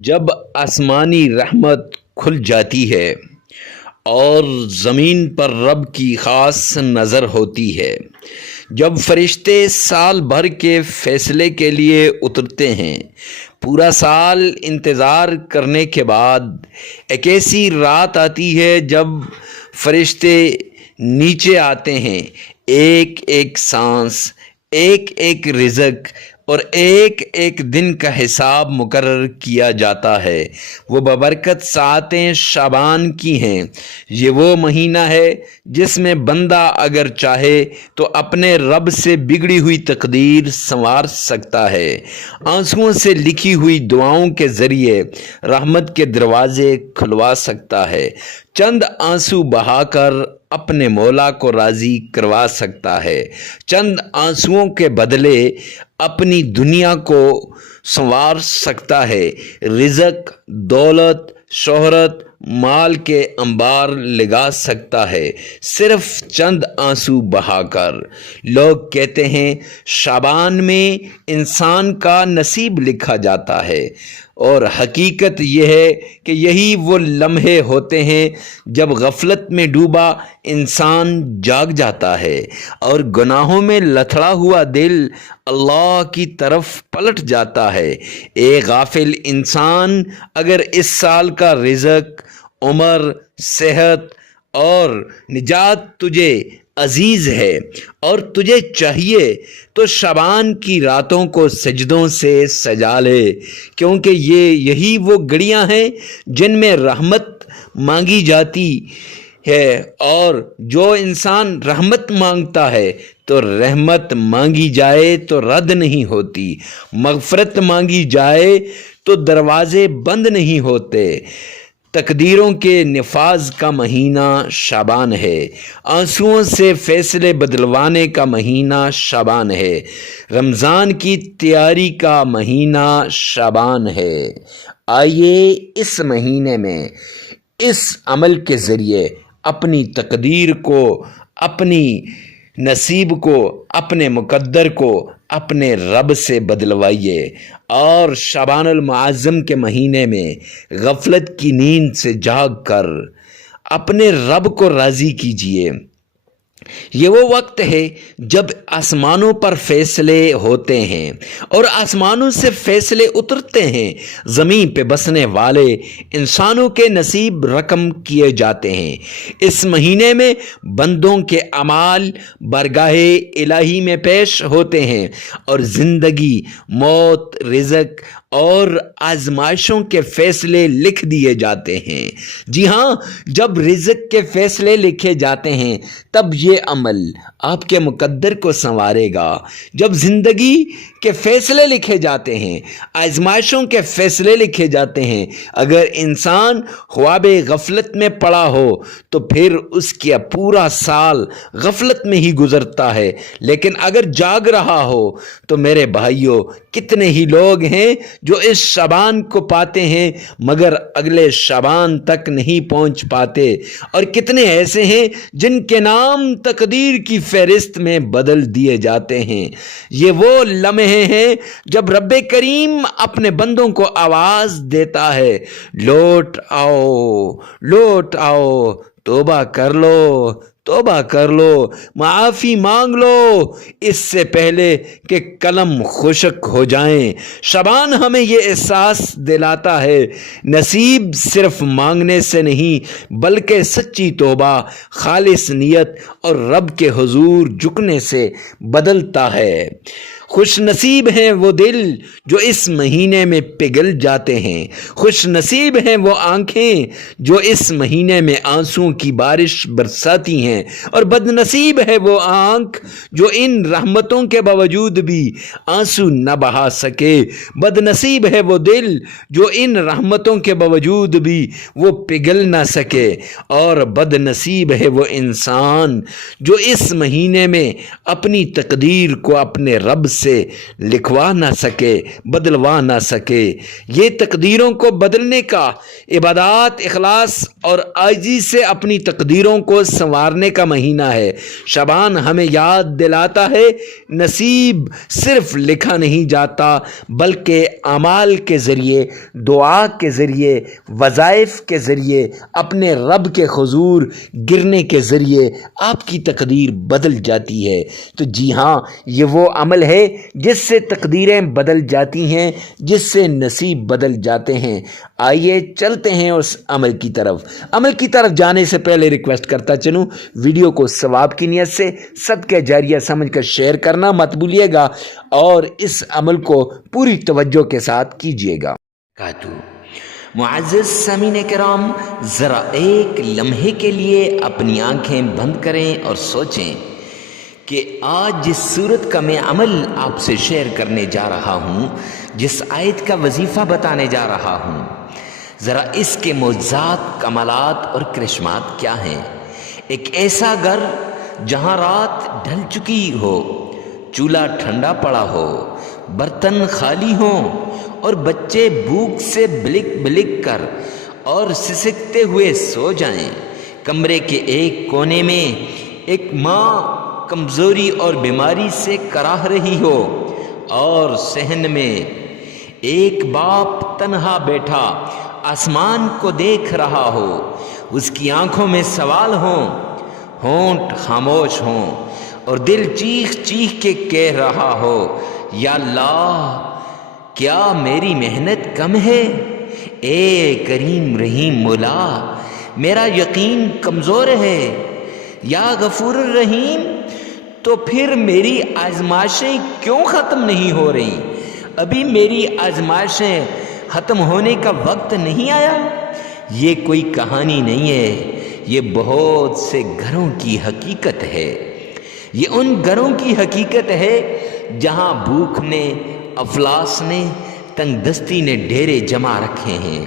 جب آسمانی رحمت کھل جاتی ہے اور زمین پر رب کی خاص نظر ہوتی ہے، جب فرشتے سال بھر کے فیصلے کے لیے اترتے ہیں، پورا سال انتظار کرنے کے بعد ایک ایسی رات آتی ہے جب فرشتے نیچے آتے ہیں، ایک ایک سانس، ایک ایک رزق اور ایک ایک دن کا حساب مقرر کیا جاتا ہے۔ وہ ببرکت ساعتیں شعبان کی ہیں۔ یہ وہ مہینہ ہے جس میں بندہ اگر چاہے تو اپنے رب سے بگڑی ہوئی تقدیر سنوار سکتا ہے، آنسوؤں سے لکھی ہوئی دعاؤں کے ذریعے رحمت کے دروازے کھلوا سکتا ہے، چند آنسو بہا کر اپنے مولا کو راضی کروا سکتا ہے، چند آنسوؤں کے بدلے اپنی دنیا کو سنوار سکتا ہے، رزق، دولت، شہرت، مال کے انبار لگا سکتا ہے، صرف چند آنسو بہا کر۔ لوگ کہتے ہیں شعبان میں انسان کا نصیب لکھا جاتا ہے، اور حقیقت یہ ہے کہ یہی وہ لمحے ہوتے ہیں جب غفلت میں ڈوبا انسان جاگ جاتا ہے اور گناہوں میں لتھڑا ہوا دل اللہ کی طرف پلٹ جاتا ہے۔ ایک غافل انسان اگر اس سال کا رزق، عمر، صحت اور نجات تجھے عزیز ہے اور تجھے چاہیے تو شعبان کی راتوں کو سجدوں سے سجا لے، کیونکہ یہی وہ گھڑیاں ہیں جن میں رحمت مانگی جاتی ہے، اور جو انسان رحمت مانگتا ہے تو رحمت مانگی جائے تو رد نہیں ہوتی، مغفرت مانگی جائے تو دروازے بند نہیں ہوتے۔ تقدیروں کے نفاذ کا مہینہ شعبان ہے، آنسوؤں سے فیصلے بدلوانے کا مہینہ شعبان ہے، رمضان کی تیاری کا مہینہ شعبان ہے۔ آئیے اس مہینے میں اس عمل کے ذریعے اپنی تقدیر کو، اپنی نصیب کو، اپنے مقدر کو اپنے رب سے بدلوائیے، اور شعبان المعظم کے مہینے میں غفلت کی نیند سے جاگ کر اپنے رب کو راضی کیجیے۔ یہ وہ وقت ہے جب آسمانوں پر فیصلے ہوتے ہیں اور آسمانوں سے فیصلے اترتے ہیں، زمین پہ بسنے والے انسانوں کے نصیب رقم کیے جاتے ہیں۔ اس مہینے میں بندوں کے اعمال بارگاہ الہی میں پیش ہوتے ہیں اور زندگی، موت، رزق اور آزمائشوں کے فیصلے لکھ دیے جاتے ہیں۔ جی ہاں، جب رزق کے فیصلے لکھے جاتے ہیں تب یہ عمل آپ کے مقدر کو سنوارے گا۔ جب زندگی کے فیصلے لکھے جاتے ہیں، آزمائشوں کے فیصلے لکھے جاتے ہیں، اگر انسان خواب غفلت میں پڑا ہو تو پھر اس کا پورا سال غفلت میں ہی گزرتا ہے، لیکن اگر جاگ رہا ہو تو میرے بھائیوں، کتنے ہی لوگ ہیں جو اس شعبان کو پاتے ہیں مگر اگلے شعبان تک نہیں پہنچ پاتے، اور کتنے ایسے ہیں جن کے نام تقدیر کی فہرست میں بدل دیے جاتے ہیں۔ یہ وہ لمحے ہیں جب رب کریم اپنے بندوں کو آواز دیتا ہے، لوٹ آؤ، لوٹ آؤ، توبہ کر لو، توبہ کر لو، معافی مانگ لو اس سے پہلے کہ قلم خشک ہو جائیں۔ شعبان ہمیں یہ احساس دلاتا ہے، نصیب صرف مانگنے سے نہیں بلکہ سچی توبہ، خالص نیت اور رب کے حضور جھکنے سے بدلتا ہے۔ خوش نصیب ہیں وہ دل جو اس مہینے میں پگھل جاتے ہیں، خوش نصیب ہیں وہ آنکھیں جو اس مہینے میں آنسوؤں کی بارش برساتی ہیں، اور بد نصیب ہے وہ آنکھ جو ان رحمتوں کے باوجود بھی آنسو نہ بہا سکے، بد نصیب ہے وہ دل جو ان رحمتوں کے باوجود بھی وہ پگھل نہ سکے، اور بد نصیب ہے وہ انسان جو اس مہینے میں اپنی تقدیر کو اپنے رب سے لکھوا نہ سکے، بدلوا نہ سکے۔ یہ تقدیروں کو بدلنے کا، عبادات، اخلاص اور عاجزی سے اپنی تقدیروں کو سنوارنے کا مہینہ ہے۔ شعبان ہمیں یاد دلاتا ہے نصیب صرف لکھا نہیں جاتا بلکہ اعمال کے ذریعے، دعا کے ذریعے، وظائف کے ذریعے، اپنے رب کے حضور گرنے کے ذریعے آپ کی تقدیر بدل جاتی ہے۔ تو جی ہاں، یہ وہ عمل ہے جس سے تقدیریں بدل جاتی ہیں، جس سے نصیب بدل جاتے ہیں۔ آئیے چلتے ہیں اس عمل کی طرف۔ عمل کی طرف جانے سے پہلے ریکویسٹ کرتا چلوں، ویڈیو کو ثواب کی نیت سے صدقہ جاریہ سمجھ کر شیئر کرنا مت بھولیے گا اور اس عمل کو پوری توجہ کے ساتھ کیجیے گا۔ معزز سامعین کرام، ذرا ایک لمحے کے لیے اپنی آنکھیں بند کریں اور سوچیں کہ آج جس صورت کا میں عمل آپ سے شیئر کرنے جا رہا ہوں، جس آیت کا وظیفہ بتانے جا رہا ہوں، ذرا اس کے معجزات، کمالات اور کرشمات کیا ہیں۔ ایک ایسا گھر جہاں رات ڈھل چکی ہو، چولہا ٹھنڈا پڑا ہو، برتن خالی ہوں اور بچے بھوک سے بلک بلک کر اور سسکتے ہوئے سو جائیں۔ کمرے کے ایک کونے میں ایک ماں کمزوری اور بیماری سے کراہ رہی ہو اور صحن میں ایک باپ تنہا بیٹھا آسمان کو دیکھ رہا ہو، اس کی آنکھوں میں سوال ہوں، ہونٹ خاموش ہوں اور دل چیخ چیخ کے کہہ رہا ہو، یا اللہ، کیا میری محنت کم ہے؟ اے کریم رحیم مولا، میرا یقین کمزور ہے۔ یا غفور الرحیم، تو پھر میری آزمائشیں کیوں ختم نہیں ہو رہی؟ ابھی میری آزمائشیں ختم ہونے کا وقت نہیں آیا؟ یہ کوئی کہانی نہیں ہے، یہ بہت سے گھروں کی حقیقت ہے۔ یہ ان گھروں کی حقیقت ہے جہاں بھوک نے، افلاس نے، تنگ دستی نے ڈیرے جما رکھے ہیں۔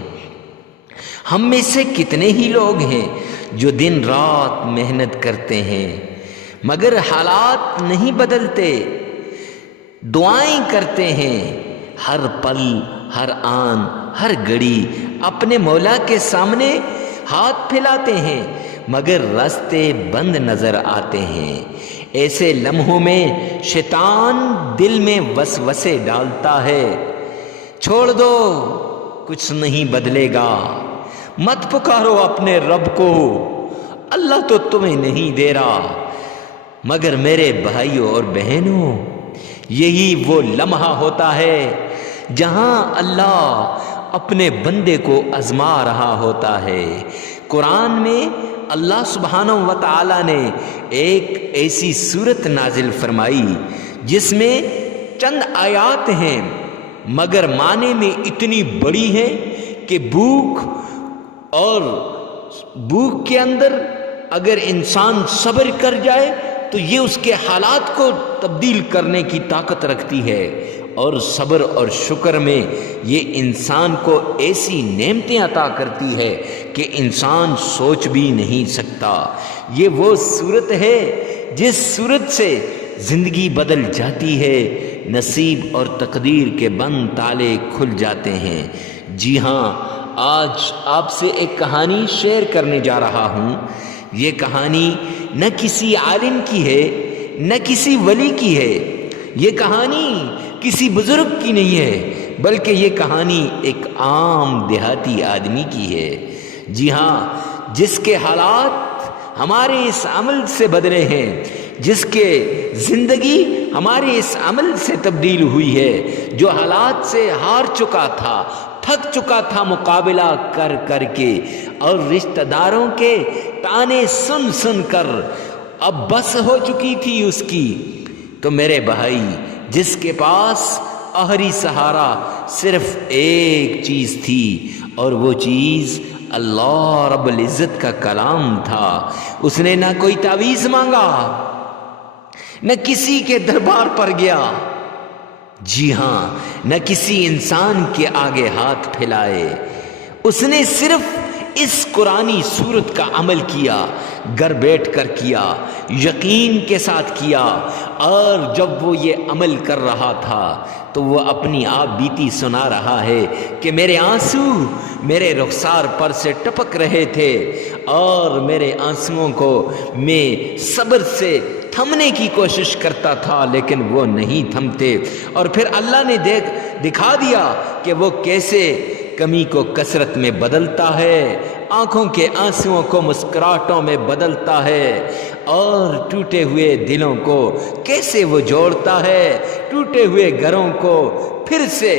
ہم میں سے کتنے ہی لوگ ہیں جو دن رات محنت کرتے ہیں مگر حالات نہیں بدلتے، دعائیں کرتے ہیں ہر پل، ہر آن، ہر گھڑی اپنے مولا کے سامنے ہاتھ پھیلاتے ہیں مگر راستے بند نظر آتے ہیں۔ ایسے لمحوں میں شیطان دل میں وسوسے ڈالتا ہے، چھوڑ دو، کچھ نہیں بدلے گا، مت پکارو اپنے رب کو، اللہ تو تمہیں نہیں دے رہا۔ مگر میرے بھائیوں اور بہنوں، یہی وہ لمحہ ہوتا ہے جہاں اللہ اپنے بندے کو آزما رہا ہوتا ہے۔ قرآن میں اللہ سبحانہ و تعالی نے ایک ایسی صورت نازل فرمائی جس میں چند آیات ہیں مگر معنی میں اتنی بڑی ہے کہ بھوک اور بھوک کے اندر اگر انسان صبر کر جائے تو یہ اس کے حالات کو تبدیل کرنے کی طاقت رکھتی ہے، اور صبر اور شکر میں یہ انسان کو ایسی نعمتیں عطا کرتی ہے کہ انسان سوچ بھی نہیں سکتا۔ یہ وہ صورت ہے جس صورت سے زندگی بدل جاتی ہے، نصیب اور تقدیر کے بند تالے کھل جاتے ہیں۔ جی ہاں، آج آپ سے ایک کہانی شیئر کرنے جا رہا ہوں۔ یہ کہانی نہ کسی عالم کی ہے، نہ کسی ولی کی ہے، یہ کہانی کسی بزرگ کی نہیں ہے، بلکہ یہ کہانی ایک عام دیہاتی آدمی کی ہے۔ جی ہاں، جس کے حالات ہمارے اس عمل سے بدلے ہیں، جس کے زندگی ہمارے اس عمل سے تبدیل ہوئی ہے، جو حالات سے ہار چکا تھا، تھک چکا تھا مقابلہ کر کر کے، اور رشتہ داروں کے تانے سن سن کر اب بس ہو چکی تھی اس کی۔ تو میرے بھائی، جس کے پاس آخری سہارا صرف ایک چیز تھی اور وہ چیز اللہ رب العزت کا کلام تھا، اس نے نہ کوئی تعویذ مانگا، نہ کسی کے دربار پر گیا، جی ہاں، نہ کسی انسان کے آگے ہاتھ پھیلائے، اس نے صرف اس قرآنی صورت کا عمل کیا، گھر بیٹھ کر کیا، یقین کے ساتھ کیا، اور جب وہ یہ عمل کر رہا تھا تو وہ اپنی آپ بیتی سنا رہا ہے کہ میرے آنسو میرے رخسار پر سے ٹپک رہے تھے اور میرے آنسوؤں کو میں صبر سے تھمنے کی کوشش کرتا تھا لیکن وہ نہیں تھمتے، اور پھر اللہ نے دکھا دیا کہ وہ کیسے کمی کو کثرت میں بدلتا ہے، آنکھوں کے آنسوؤں کو مسکراہٹوں میں بدلتا ہے، اور ٹوٹے ہوئے دلوں کو کیسے وہ جوڑتا ہے، ٹوٹے ہوئے گھروں کو پھر سے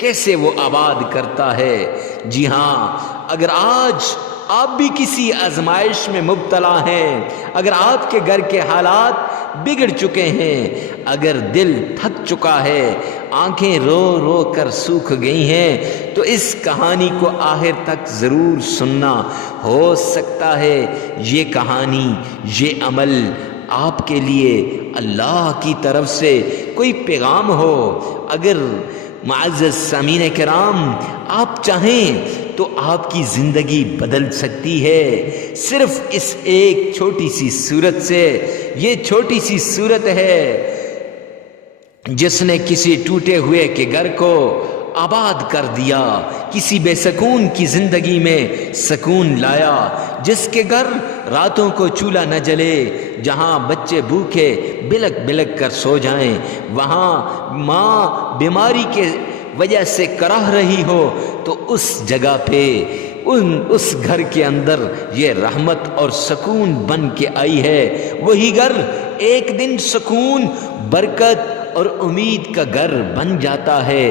کیسے وہ آباد کرتا ہے۔ جی ہاں، اگر آج آپ بھی کسی آزمائش میں مبتلا ہیں، اگر آپ کے گھر کے حالات بگڑ چکے ہیں، اگر دل تھک چکا ہے، آنکھیں رو رو کر سوکھ گئی ہیں، تو اس کہانی کو آخر تک ضرور سننا۔ ہو سکتا ہے یہ کہانی، یہ عمل آپ کے لیے اللہ کی طرف سے کوئی پیغام ہو۔ اگر معزز سامعین کرام آپ چاہیں تو آپ کی زندگی بدل سکتی ہے صرف اس ایک چھوٹی سی صورت سے۔ یہ چھوٹی سی صورت ہے جس نے کسی ٹوٹے ہوئے کے گھر کو آباد کر دیا، کسی بے سکون کی زندگی میں سکون لایا، جس کے گھر راتوں کو چولہا نہ جلے، جہاں بچے بھوکے بلک بلک کر سو جائیں، وہاں ماں بیماری کے وجہ سے کرہ رہی ہو، تو اس جگہ پہ اس گھر کے اندر یہ رحمت اور سکون بن کے آئی ہے۔ وہی گھر ایک دن سکون، برکت اور امید کا گھر بن جاتا ہے۔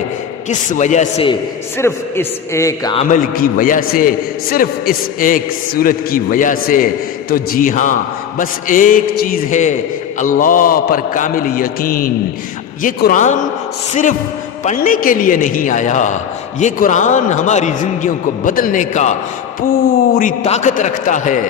کس وجہ سے؟ صرف اس ایک عمل کی وجہ سے، صرف اس ایک صورت کی وجہ سے۔ تو جی ہاں، بس ایک چیز ہے، اللہ پر کامل یقین۔ یہ قرآن صرف پڑھنے کے لیے نہیں آیا، یہ قرآن ہماری زندگیوں کو بدلنے کا پوری طاقت رکھتا ہے۔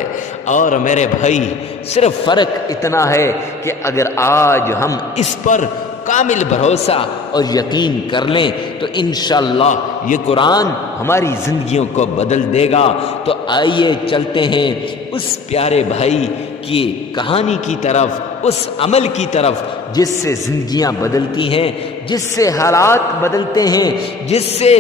اور میرے بھائی، صرف فرق اتنا ہے کہ اگر آج ہم اس پر کامل بھروسہ اور یقین کر لیں تو انشاءاللہ یہ قرآن ہماری زندگیوں کو بدل دے گا۔ تو آئیے چلتے ہیں اس پیارے بھائی کی کہانی کی طرف، اس عمل کی طرف جس سے زندگیاں بدلتی ہیں، جس سے حالات بدلتے ہیں، جس سے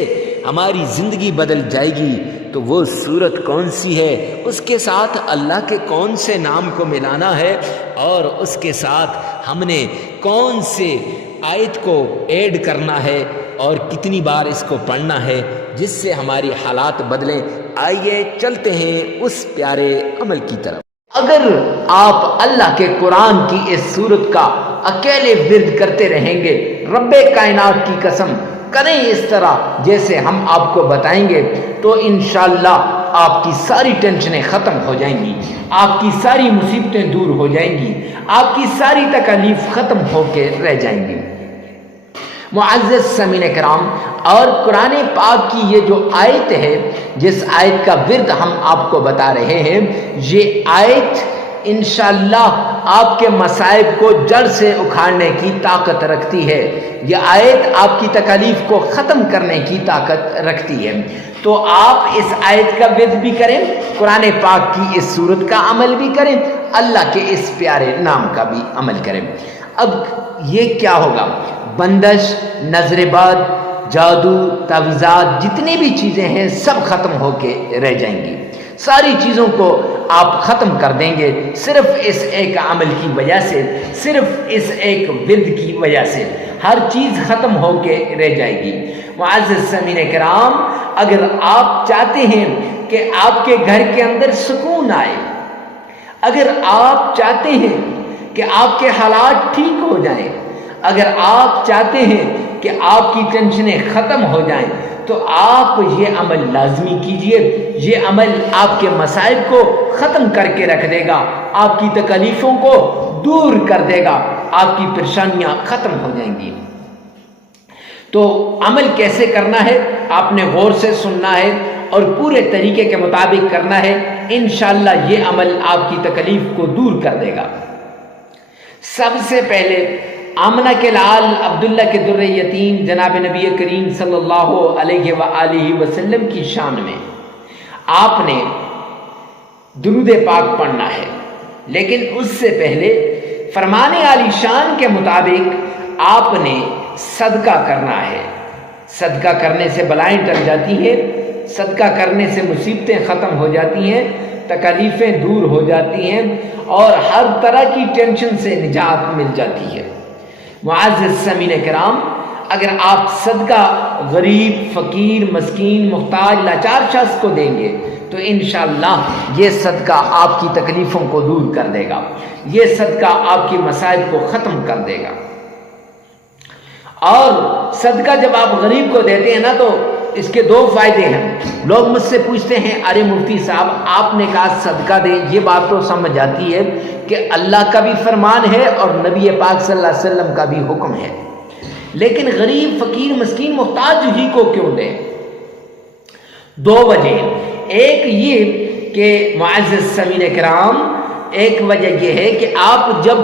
ہماری زندگی بدل جائے گی۔ تو وہ صورت کون سی ہے، اس کے ساتھ اللہ کے کون سے نام کو ملانا ہے، اور اس کے ساتھ ہم نے کون سے آیت کو ایڈ کرنا ہے اور کتنی بار اس کو پڑھنا ہے جس سے ہماری حالات بدلیں۔ آئیے چلتے ہیں اس پیارے عمل کی طرف۔ اگر آپ اللہ کے قرآن کی اس صورت کا اکیلے ورد کرتے رہیں گے، رب کائنات کی قسم کریں اس طرح جیسے ہم آپ کو بتائیں گے، تو انشاءاللہ آپ کی ساری ٹینشنیں ختم ہو جائیں گی، آپ کی ساری مصیبتیں دور ہو جائیں گی، آپ کی ساری تکالیف ختم ہو کے رہ جائیں گی۔ معزز سامعین کرام، اور قرآن پاک کی یہ جو آیت ہے، جس آیت کا ورد ہم آپ کو بتا رہے ہیں، یہ آیت انشاءاللہ آپ کے مصائب کو جڑ سے اکھاڑنے کی طاقت رکھتی ہے۔ یہ آیت آپ کی تکالیف کو ختم کرنے کی طاقت رکھتی ہے۔ تو آپ اس آیت کا ورد بھی کریں، قرآن پاک کی اس صورت کا عمل بھی کریں، اللہ کے اس پیارے نام کا بھی عمل کریں۔ اب یہ کیا ہوگا؟ بندش، نظر بد، جادو، تعویذات، جتنی بھی چیزیں ہیں سب ختم ہو کے رہ جائیں گی۔ ساری چیزوں کو آپ ختم کر دیں گے صرف اس ایک عمل کی وجہ سے، صرف اس ایک ورد کی وجہ سے ہر چیز ختم ہو کے رہ جائے گی۔ معزز سامعین کرام، اگر آپ چاہتے ہیں کہ آپ کے گھر کے اندر سکون آئے، اگر آپ چاہتے ہیں کہ آپ کے حالات ٹھیک ہو جائیں، اگر آپ چاہتے ہیں کہ آپ کی ٹینشنیں ختم ہو جائیں، تو آپ یہ عمل لازمی کیجئے۔ یہ عمل آپ کے مصائب کو ختم کر کے رکھ دے گا، آپ کی تکلیفوں کو دور کر دے گا، آپ کی پریشانیاں ختم ہو جائیں گی۔ تو عمل کیسے کرنا ہے آپ نے غور سے سننا ہے اور پورے طریقے کے مطابق کرنا ہے، انشاءاللہ یہ عمل آپ کی تکلیف کو دور کر دے گا۔ سب سے پہلے آمنہ کے لال عبداللہ کے در یتیم جناب نبی کریم صلی اللہ علیہ وآلہ وسلم کی شان میں آپ نے درود پاک پڑھنا ہے، لیکن اس سے پہلے فرمان عالی شان کے مطابق آپ نے صدقہ کرنا ہے۔ صدقہ کرنے سے بلائیں ٹل جاتی ہیں، صدقہ کرنے سے مصیبتیں ختم ہو جاتی ہیں، تکلیفیں دور ہو جاتی ہیں اور ہر طرح کی ٹینشن سے نجات مل جاتی ہے۔ معزز سامعین کرام، اگر آپ صدقہ غریب، فقیر، مسکین، محتاج، لاچار شخص کو دیں گے تو انشاءاللہ یہ صدقہ آپ کی تکلیفوں کو دور کر دے گا، یہ صدقہ آپ کی مصائب کو ختم کر دے گا۔ اور صدقہ جب آپ غریب کو دیتے ہیں نا تو اس کے دو فائدے ہیں۔ لوگ مجھ سے پوچھتے ہیں، ارے مفتی صاحب آپ نے کہا صدقہ دیں، یہ بات تو سمجھ آتی ہے کہ اللہ کا بھی فرمان ہے اور نبی پاک صلی اللہ علیہ وسلم کا بھی حکم ہے، لیکن غریب، فقیر، مسکین، محتاج ہی کو کیوں دیں؟ دو وجہ۔ ایک یہ کہ معزز سامعین کرام، ایک وجہ یہ ہے کہ آپ جب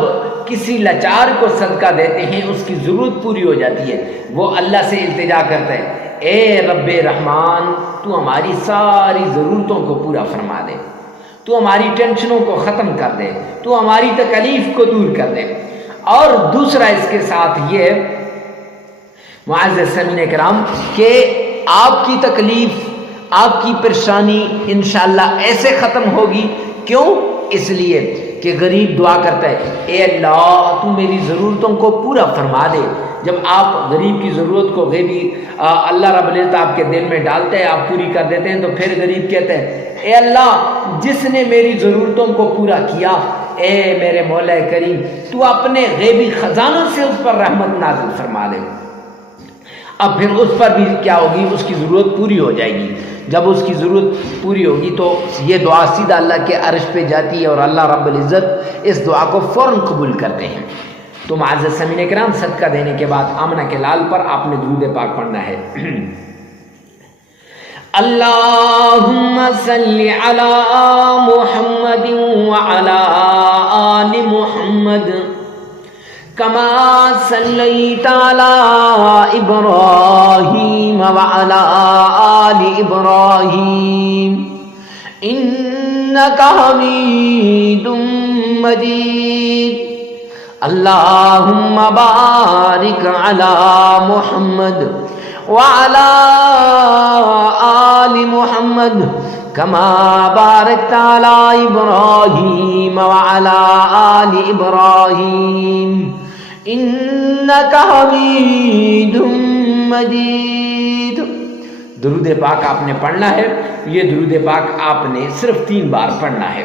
کسی لاچار کو صدقہ دیتے ہیں اس کی ضرورت پوری ہو جاتی ہے، وہ اللہ سے التجا کرتا ہے، اے رب رحمان تو ہماری ساری ضرورتوں کو پورا فرما دے، تو ہماری ٹینشنوں کو ختم کر دے، تو ہماری تکلیف کو دور کر دے۔ اور دوسرا اس کے ساتھ یہ معزز سامعین کرام کہ آپ کی تکلیف، آپ کی پریشانی انشاءاللہ ایسے ختم ہوگی۔ کیوں؟ اس لیے کہ غریب دعا کرتا ہے، اے اللہ تو میری ضرورتوں کو پورا فرما دے۔ جب آپ غریب کی ضرورت کو غیبی اللہ رب العزت آپ کے دل میں ڈالتے ہیں، آپ پوری کر دیتے ہیں، تو پھر غریب کہتے ہیں، اے اللہ جس نے میری ضرورتوں کو پورا کیا، اے میرے مولا کریم تو اپنے غیبی خزانوں سے اس پر رحمت نازل فرما دے۔ اب پھر اس پر بھی کیا ہوگی؟ اس کی ضرورت پوری ہو جائے گی۔ جب اس کی ضرورت پوری ہوگی تو یہ دعا سیدھا اللہ کے عرش پہ جاتی ہے اور اللہ رب العزت اس دعا کو فوراً قبول کرتے ہیں۔ تو معزز سامعین کرام، صدقہ دینے کے بعد آمنہ کے لال پر آپ نے درود پاک پڑھنا ہے۔ اللہم صلی علی محمد وعلی آل محمد کما صلیت علی ابراہیم وعلی آل ابراہیم انک حمید مجید۔ اللہم بارک علی محمد وعلی آل محمد کما بارکت علی ابراہیم وعلی آل ابراہیم انک حمید مجید۔ درود پاک آپ نے پڑھنا ہے۔ یہ درود پاک آپ نے صرف 3 بار پڑھنا ہے۔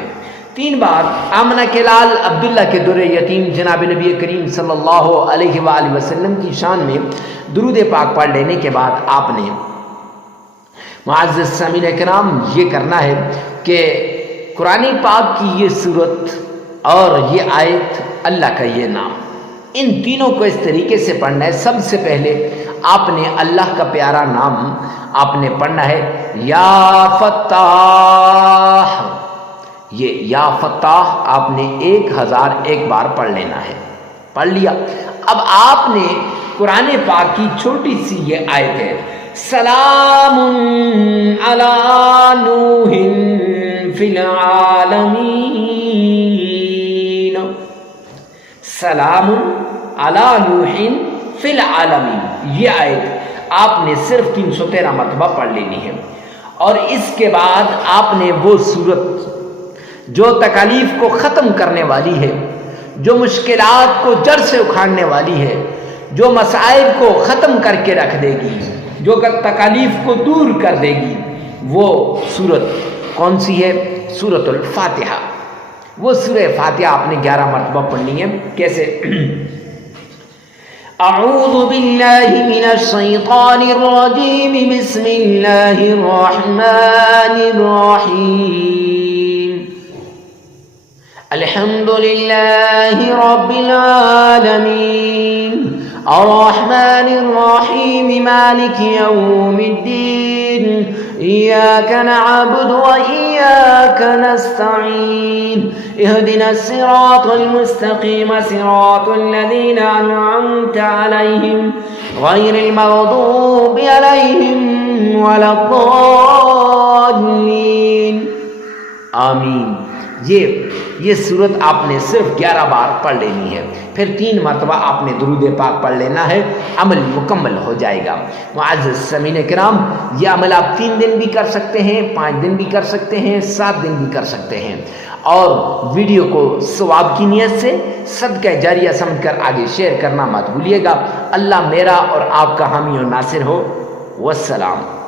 3 بار آمنہ کے لال عبداللہ کے در یتیم جناب نبی کریم صلی اللہ علیہ وآلہ وسلم کی شان میں درود پاک پڑھ لینے کے بعد آپ نے معزز سامعین کرام یہ کرنا ہے کہ قرآن پاک کی یہ صورت اور یہ آیت، اللہ کا یہ نام، ان تینوں کو اس طریقے سے پڑھنا ہے۔ سب سے پہلے آپ نے اللہ کا پیارا نام آپ نے پڑھنا ہے، یا فتاح۔ یہ یا فتاح آپ نے 1001 بار پڑھ لینا ہے۔ پڑھ لیا؟ اب آپ نے قرآن پاک کی چھوٹی سی یہ آیت ہے، سلام علی نوح فی العالمین، سلام علی نوح فی العالمین، یہ آیت آپ نے صرف 313 مرتبہ پڑھ لینی ہے۔ اور اس کے بعد آپ نے وہ سورت جو تکالیف کو ختم کرنے والی ہے، جو مشکلات کو جڑ سے اکھاڑنے والی ہے، جو مسائل کو ختم کر کے رکھ دے گی، جو تکالیف کو دور کر دے گی، وہ سورت کون سی ہے؟ سورۃ الفاتحہ۔ وہ سورہ فاتحہ آپ نے 11 مرتبہ پڑھنی ہے۔ کیسے؟ اعوذ باللہ من الشیطان الرجیم، بسم اللہ الرحمن الرحیم، الحمد للہ رب العالمین، الرحمن الرحیم، مالک یوم الدین، ایاک نعبد و ایاک نستعین، اہدنا الصراط المستقیم، صراط الذین انعمت علیہم غیر المغضوب علیہم ولا الضالین۔ آمین۔ یہ صورت آپ نے صرف 11 بار پڑھ لینی ہے، پھر 3 مرتبہ آپ نے درود پاک پڑھ لینا ہے، عمل مکمل ہو جائے گا۔ معزز سامعین کرام، یہ عمل آپ 3 دن بھی کر سکتے ہیں، 5 دن بھی کر سکتے ہیں، 7 دن بھی کر سکتے ہیں، اور ویڈیو کو ثواب کی نیت سے صدقہ جاریہ سمجھ کر آگے شیئر کرنا مت بھولیے گا۔ اللہ میرا اور آپ کا حامی و ناصر ہو۔ والسلام۔